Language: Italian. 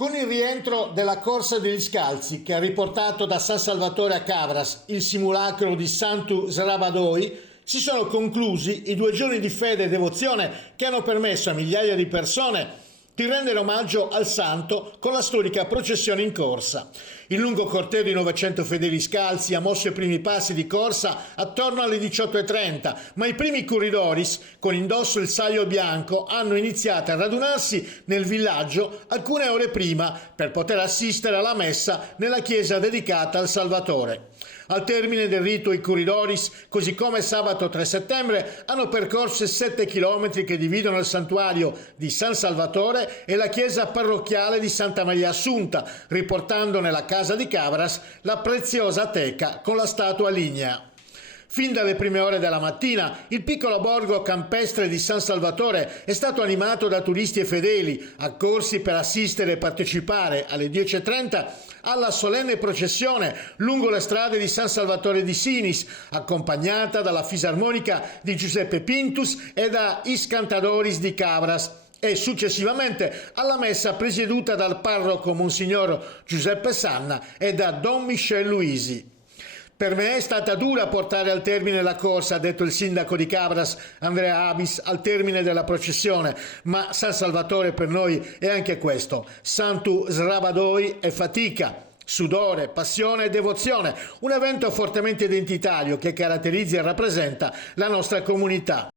Con il rientro della Corsa degli Scalzi, che ha riportato da San Salvatore a Cabras il simulacro di Santu Srabadoi, si sono conclusi i 2 giorni di fede e devozione che hanno permesso a migliaia di persone di rendere omaggio al santo con la storica processione in corsa. Il lungo corteo di 900 fedeli scalzi ha mosso i primi passi di corsa attorno alle 18:30, ma i primi corridoris, con indosso il saio bianco, hanno iniziato a radunarsi nel villaggio alcune ore prima per poter assistere alla messa nella chiesa dedicata al Salvatore. Al termine del rito i corridoris, così come sabato 3 settembre, hanno percorso 7 chilometri che dividono il santuario di San Salvatore e la chiesa parrocchiale di Santa Maria Assunta, riportando nella casa di Cabras la preziosa teca con la statua lignea. Fin dalle prime ore della mattina, il piccolo borgo campestre di San Salvatore è stato animato da turisti e fedeli, accorsi per assistere e partecipare alle 10:30 alla solenne processione lungo le strade di San Salvatore di Sinis, accompagnata dalla fisarmonica di Giuseppe Pintus e da Is Cantadores di Cabras, e successivamente alla messa presieduta dal parroco Monsignor Giuseppe Sanna e da Don Michel Luisi. Per me è stata dura portare al termine la corsa, ha detto il sindaco di Cabras, Andrea Abis, al termine della processione, ma San Salvatore per noi è anche questo. Santu Srabadoi è fatica, sudore, passione e devozione, un evento fortemente identitario che caratterizza e rappresenta la nostra comunità.